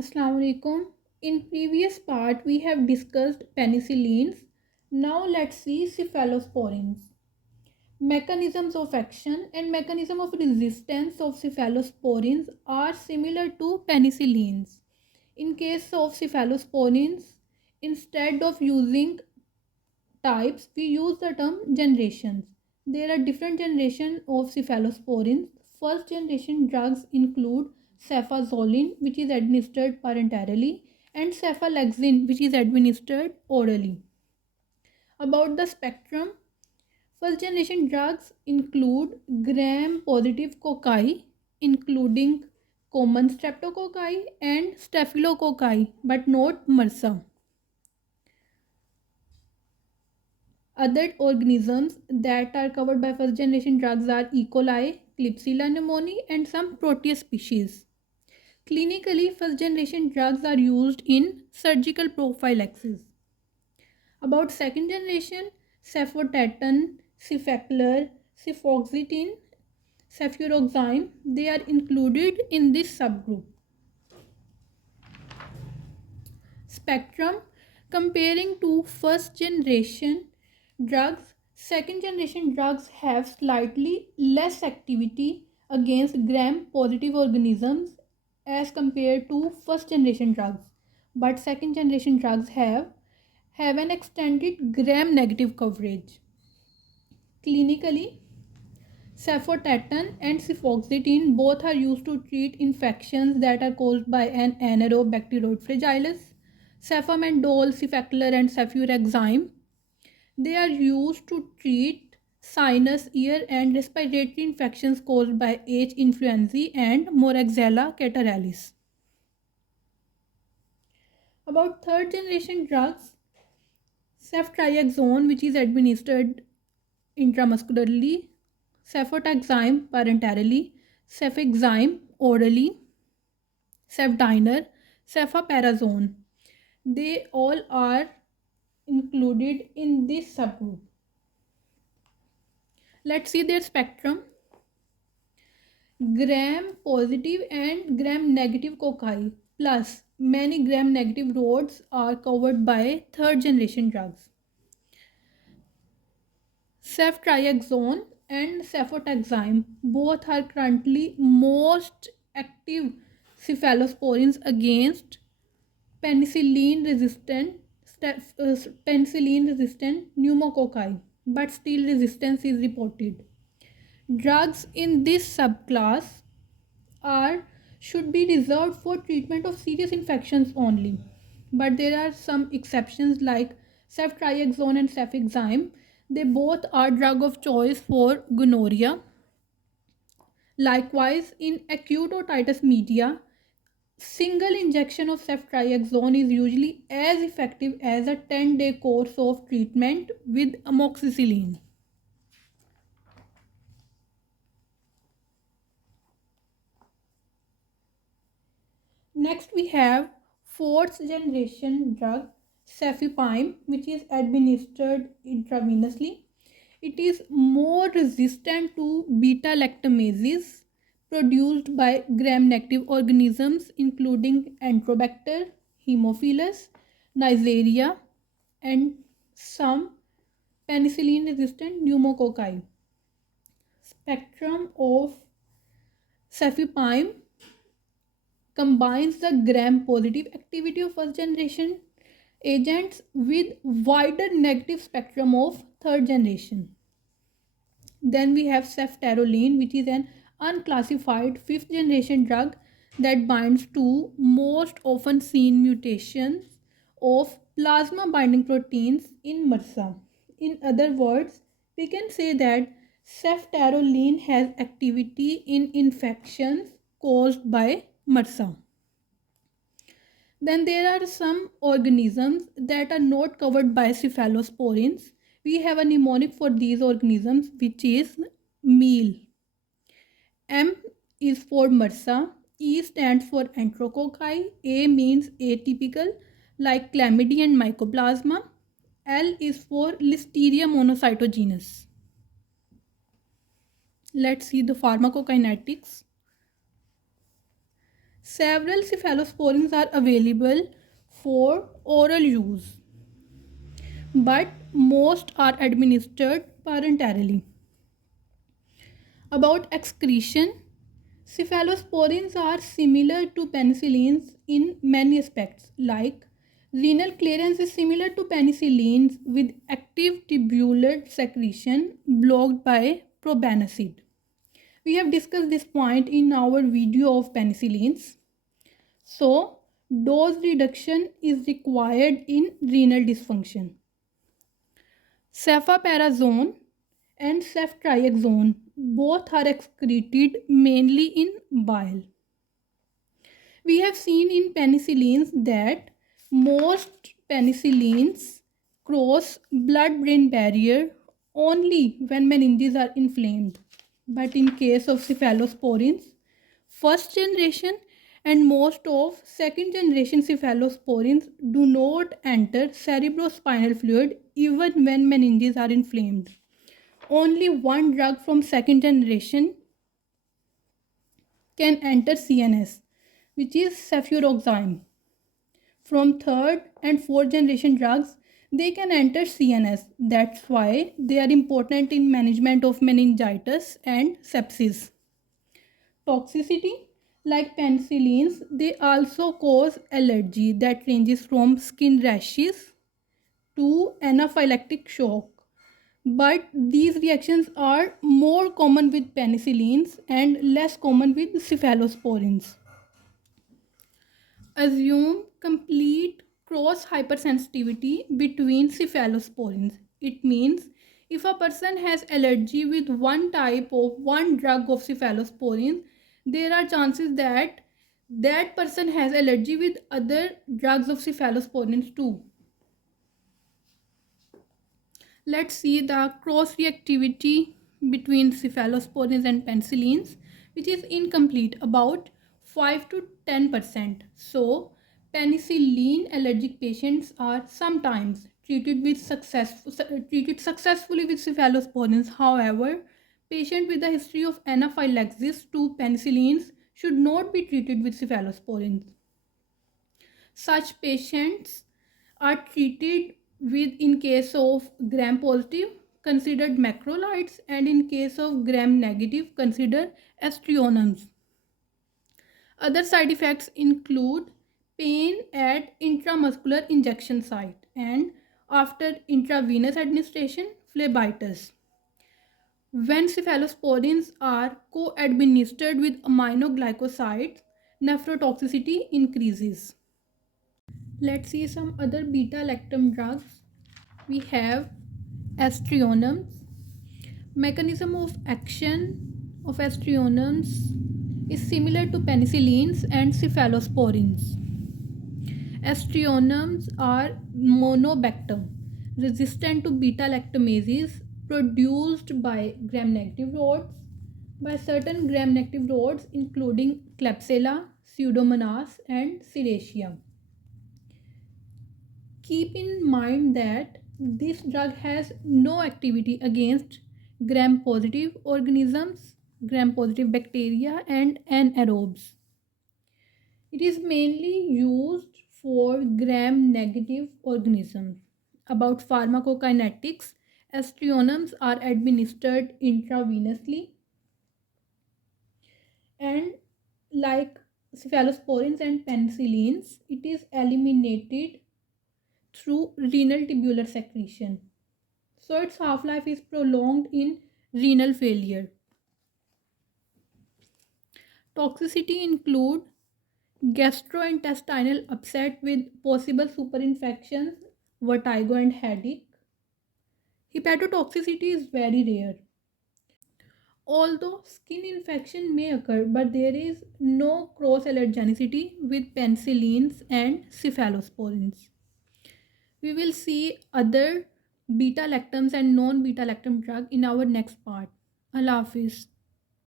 Assalamu alaikum. In previous part we have discussed penicillins. Now let's see cephalosporins. Mechanisms of action and mechanism of resistance of cephalosporins are similar to penicillins. In case of cephalosporins, instead of using types, we use the term generations. There are different generations of cephalosporins. First generation drugs include cefazolin, which is administered parenterally, and cephalexin, which is administered orally. About the spectrum, first generation drugs include gram positive cocci, including common streptococci and staphylococci, but not MRSA. Other organisms that are covered by first generation drugs are E. coli, Klebsiella pneumoniae, and some Proteus species. Clinically, first generation drugs are used in surgical prophylaxis. About second generation, cefotaxime, cefaclor, cefoxitin, cefuroxime, they are included in this subgroup. Spectrum comparing to first generation drugs, second generation drugs have slightly less activity against gram positive organisms as compared to first generation drugs, but second generation drugs have an extended gram negative coverage. Clinically, cefotaxime and cefoxitin both are used to treat infections that are caused by an anaerobe Bacteroides fragilis. Cefamendol, cefaclor, and cefuroxime, they are used to treat sinus, ear, and respiratory infections caused by H. influenzae and Moraxella catarrhalis. About third generation drugs, ceftriaxone, which is administered intramuscularly, cefotaxime parenterally, cefixime orally, cefdinir, cefaparazone. They all are included in this subgroup. Let's see their spectrum. Gram positive and gram negative cocci plus many gram negative rods are covered by third generation drugs. Ceftriaxone and cefotaxime both are currently most active cephalosporins against penicillin resistant penicillin resistant pneumococci, but still resistance is reported. Drugs in this subclass are should be reserved for treatment of serious infections only, but there are some exceptions like ceftriaxone and cefixime. They both are drug of choice for gonorrhea. Likewise, in acute otitis media, single injection of ceftriaxone is usually as effective as a 10-day course of treatment with amoxicillin. Next we have fourth generation drug cefepime, which is administered intravenously. It is more resistant to beta lactamases produced by gram-negative organisms including Enterobacter, Haemophilus, Neisseria, and some penicillin-resistant pneumococci. Spectrum of cefepime combines the gram-positive activity of first generation agents with wider negative spectrum of third generation. Then we have ceftaroline, which is an unclassified fifth generation drug that binds to most often seen mutations of plasma binding proteins in MRSA. In other words, we can say that ceftaroline has activity in infections caused by MRSA. Then there are some organisms that are not covered by cephalosporins. We have a mnemonic for these organisms, which is meal. M is for MRSA, E stands for enterococci, A means atypical like chlamydia and mycoplasma, L is for Listeria monocytogenes. Let's see the pharmacokinetics. Several cephalosporins are available for oral use, but most are administered parenterally. About excretion, cephalosporins are similar to penicillins in many aspects, like renal clearance is similar to penicillins with active tubular secretion blocked by proban acid. We have discussed this point in our video of penicillins. So, dose reduction is required in renal dysfunction. Cephalosporin and ceftriaxone both are excreted mainly in bile. We have seen in penicillins that most penicillins cross blood-brain barrier only when meninges are inflamed. But in case of cephalosporins, first generation and most of second generation cephalosporins do not enter cerebrospinal fluid even when meninges are inflamed. Only one drug from second generation can enter CNS, which is cefuroxime. From third and fourth generation drugs, they can enter CNS. That's why they are important in management of meningitis and sepsis. Toxicity, like penicillins, they also cause allergy that ranges from skin rashes to anaphylactic shock. But these reactions are more common with penicillins and less common with cephalosporins. Assume complete cross hypersensitivity between cephalosporins. It means if a person has allergy with one type of one drug of cephalosporin, there are chances that that person has allergy with other drugs of cephalosporins too. Let's see the cross reactivity between cephalosporins and penicillins, which is incomplete, about 5 to 10%. So, penicillin allergic patients are sometimes treated successfully with cephalosporins. However, patients with a history of anaphylaxis to penicillins should not be treated with cephalosporins. Such patients are treated with, in case of gram positive, considered macrolides, and in case of gram negative, consider Aztreonams. Other side effects include pain at intramuscular injection site and after intravenous administration, phlebitis. When cephalosporins are co-administered with aminoglycosides, nephrotoxicity increases. Let's see some other beta lactam drugs. We have Aztreonams. Mechanism of action of Aztreonams is similar to penicillins and cephalosporins. Aztreonams are monobactam, resistant to beta lactamases produced by gram-negative rods, by certain gram-negative rods including Klebsiella, Pseudomonas, and Serratia. Keep in mind that this drug has no activity against gram positive organisms, gram positive bacteria, and anaerobes. It is mainly used for gram negative organisms. About pharmacokinetics, Aztreonams are administered intravenously, and like cephalosporins and penicillins, it is eliminated through renal tubular secretion. So its half-life is prolonged in renal failure. Toxicity include gastrointestinal upset with possible superinfections, vertigo and headache. Hepatotoxicity is very rare. Although skin infection may occur, but there is no cross allergenicity with penicillins and cephalosporins. We will see other beta lactams and non beta lactam drug in our next part. Allah Hafiz.